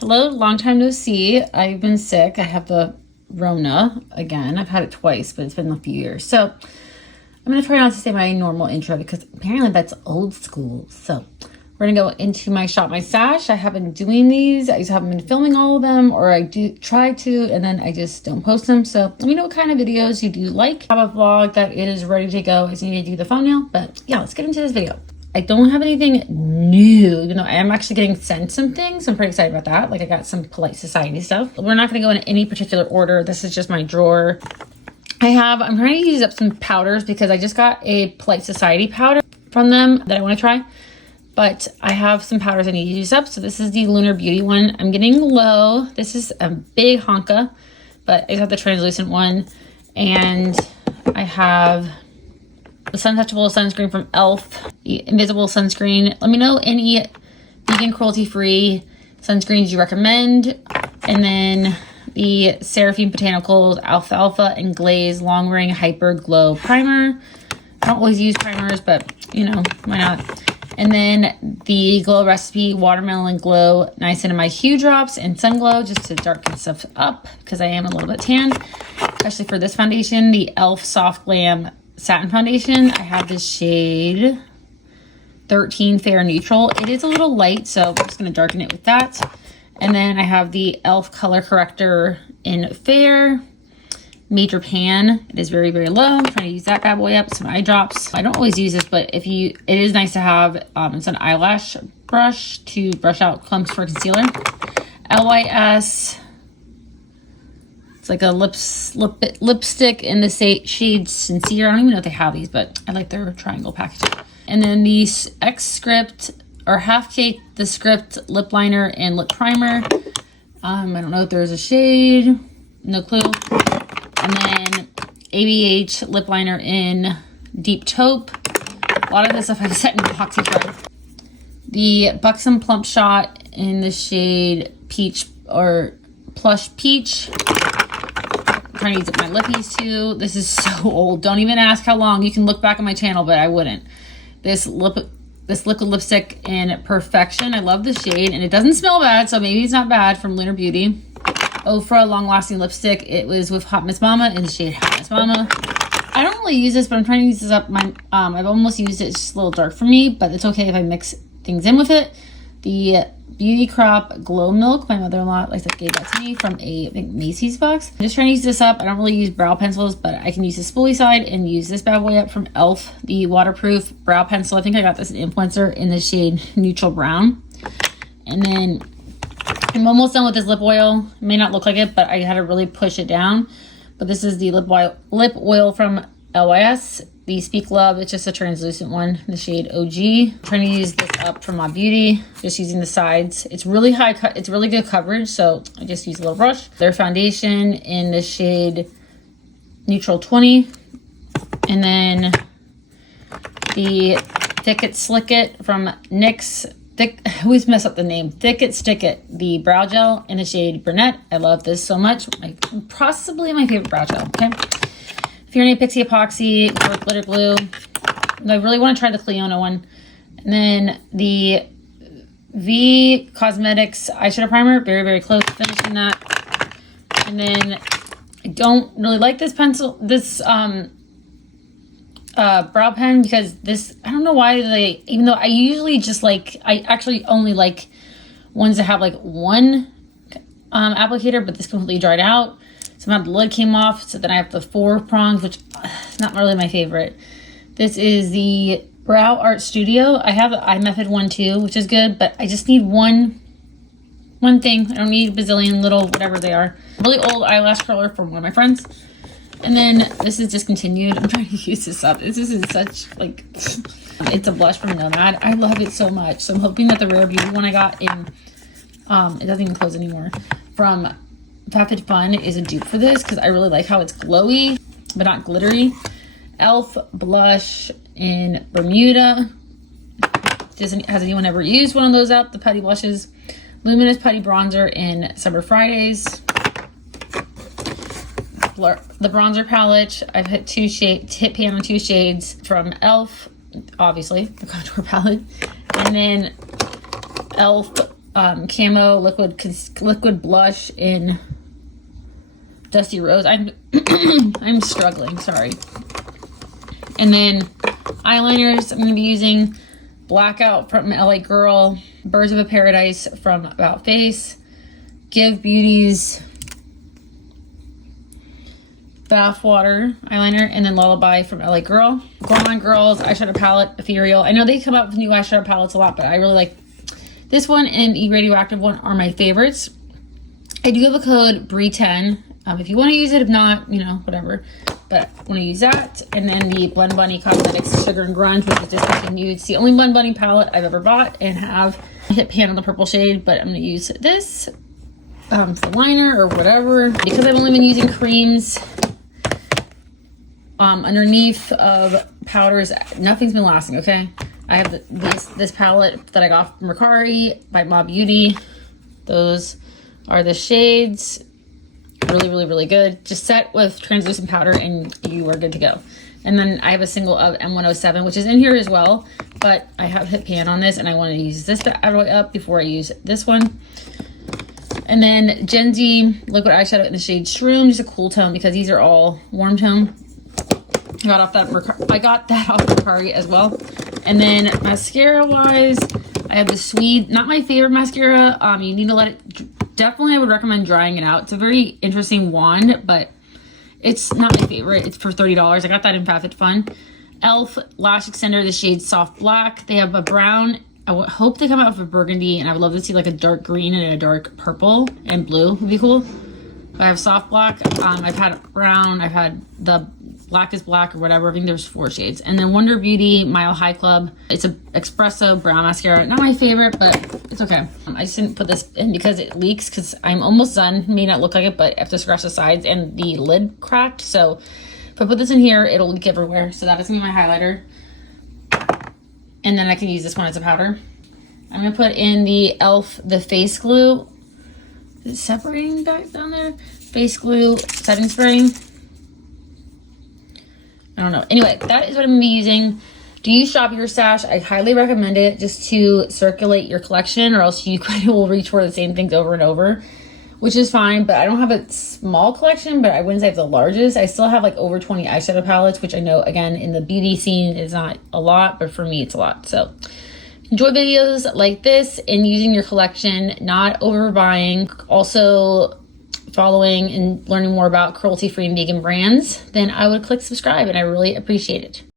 Hello, long time no see. I've been sick. I have the Rona again. I've had it twice, but it's been a few years. So I'm going to try not to say my normal intro because apparently that's old school. So we're going to go into my shop, my stash. I have been doing these. I just haven't been filming all of them, or I do try to, and then I just don't post them. So let me know what kind of videos you do like. I have a vlog that is ready to go. I just need to do the thumbnail, but yeah, let's get into this video. I don't have anything new, even though I am actually getting sent some things. I'm pretty excited about that. Like I got some Polite Society stuff. We're not going to go in any particular order. This is just my drawer. I'm trying to use up some powders because I just got a Polite Society powder from them that I want to try. But I have some powders I need to use up. So this is the Lunar Beauty one. I'm getting low. This is a big honka, but I just have the translucent one. And I have the Sun Touchable sunscreen from e.l.f. The invisible sunscreen. Let me know any vegan, cruelty-free sunscreens you recommend. And then the Seraphine Botanicals Alfalfa and Glaze Long Ring Hyper Glow Primer. I don't always use primers, but you know, why not? And then the Glow Recipe Watermelon Glow Niacinamide Hue Drops and Sun Glow, just to darken stuff up because I am a little bit tan, especially for this foundation. The e.l.f. Soft Glam Satin Foundation. I have this shade 13 Fair Neutral. It is a little light, so I'm just going to darken it with that. And then I have the e.l.f. Color Corrector in Fair Major Pan. It is very, very low. I'm trying to use that bad boy up. Some eye drops. I don't always use this, but it is nice to have. It's an eyelash brush to brush out clumps for concealer. LYS. It's like a lipstick in the shade Sincere. I don't even know if they have these, but I like their triangle packaging. And then the X-Script or Half Cake the Script lip liner and lip primer. I don't know if there's a shade. No clue. And then ABH lip liner in Deep Taupe. A lot of this stuff I've set in epoxy thread. The Buxom Plump Shot in the shade Peach or Plush Peach. I'm trying to use up my lippies too. This is so old. Don't even ask how long. You can look back on my channel, but I wouldn't. This liquid lipstick in Perfection. I love the shade and it doesn't smell bad, so maybe it's not bad, from Lunar Beauty. Ofra Long Lasting Lipstick. It was with Hot Miss Mama in the shade Hot Miss Mama. I don't really use this, but I'm trying to use this up. I've almost used it. It's just a little dark for me, but it's okay if I mix things in with it. The Beauty Crop Glow Milk. My mother-in-law gave that to me from I think Macy's box. I'm just trying to use this up. I don't really use brow pencils, but I can use the spoolie side and use this bad boy up from e.l.f. The Waterproof Brow Pencil. I think I got this at Influencer in the shade Neutral Brown. And then I'm almost done with this lip oil. It may not look like it, but I had to really push it down. But this is the lip oil from LYS. The Speak Love, it's just a translucent one, the shade OG. I'm trying to use this up from My Beauty, just using the sides. It's really it's really good coverage, so I just use a little brush. Their foundation in the shade Neutral 20. And then the Thick It Slick It from NYX. I always mess up the name. Thick It Stick It, the brow gel in the shade Brunette. I love this so much. Possibly my favorite brow gel, okay? Fiorni Pixie Epoxy or Glitter Glue. I really want to try the Cleona one. And then the V Cosmetics Eyeshadow Primer. Very, very close to finishing that. And then I don't really like this brow pen because I don't know why even though I usually I actually only like ones that have one applicator, but this completely dried out. Somehow the lid came off, so then I have the 4 prongs, which is not really my favorite. This is the Brow Art Studio. I have the eye method one too, which is good, but I just need one thing. I don't need a bazillion little whatever they are. Really old eyelash curler from one of my friends. And then this is Discontinued. I'm trying to use this up. This is such it's a blush from Nomad. I love it so much. So I'm hoping that the Rare Beauty one I got in, it doesn't even close anymore, from Vapid Fun is a dupe for this because I really like how it's glowy but not glittery. e.l.f. blush in Bermuda. Has anyone ever used one of those out? The putty blushes. Luminous Putty Bronzer in Summer Fridays. The bronzer palette. I've hit pan on 2 shades from e.l.f. Obviously, the contour palette. And then e.l.f. camo liquid blush in Dusty Rose. I'm I'm struggling, sorry. And then eyeliners, I'm going to be using Blackout from LA Girl, Birds of a Paradise from About Face, Give Beauty's Bathwater eyeliner, and then Lullaby from LA Girl. Gourmande Girls eyeshadow palette, Ethereal. I know they come out with new eyeshadow palettes a lot, but I really like this one and the Radioactive one are my favorites. I do have a code BRIE10 if you want to use it. If not, you know, whatever. But I want to use that. And then the Blend Bunny Cosmetics Sugar and Grunge, which is discontinued. It's the only Blend Bunny palette I've ever bought and have hit pan on the purple shade. But I'm going to use this for liner or whatever. Because I've only been using creams underneath of powders, nothing's been lasting, okay? I have this palette that I got from Mercari by Ma Beauty. Those are the shades. Really, really, really good. Just set with translucent powder and you are good to go. And then I have a single of M107, which is in here as well. But I have hit pan on this and I want to use this all the way up before I use this one. And then Gen Z liquid eyeshadow in the shade Shroom. Just a cool tone because these are all warm tone. I got that off Mercari as well. And then mascara wise, I have the Swede, not my favorite mascara. You need to let it, definitely I would recommend drying it out. It's a very interesting wand, but it's not my favorite. It's for $30. I got that in FabFitFun. Elf Lash Extender, the shade Soft Black. They have a brown. I hope they come out with a burgundy, and I would love to see like a dark green and a dark purple and blue would be cool. I have Soft Black. I've had brown. I've had the Black is Black or whatever. I think there's 4 shades. And then Wonder Beauty Mile High Club. It's a espresso brown mascara. Not my favorite, but it's okay. I just didn't put this in because it leaks because I'm almost done. May not look like it, but I have to scratch the sides and the lid cracked. So if I put this in here, it'll leak everywhere. So that is gonna be my highlighter. And then I can use this one as a powder. I'm gonna put in the e.l.f. the face glue. Is it separating back down there? Face glue setting spray. I don't know. Anyway, that is what I'm going to be using. Do you shop your stash? I highly recommend it just to circulate your collection, or else you kind of will reach for the same things over and over, which is fine. But I don't have a small collection, but I wouldn't say I have the largest. I still have like over 20 eyeshadow palettes, which I know, again, in the beauty scene is not a lot, but for me, it's a lot. So enjoy videos like this and using your collection, not overbuying. Also following and learning more about cruelty-free and vegan brands, then I would click subscribe and I really appreciate it.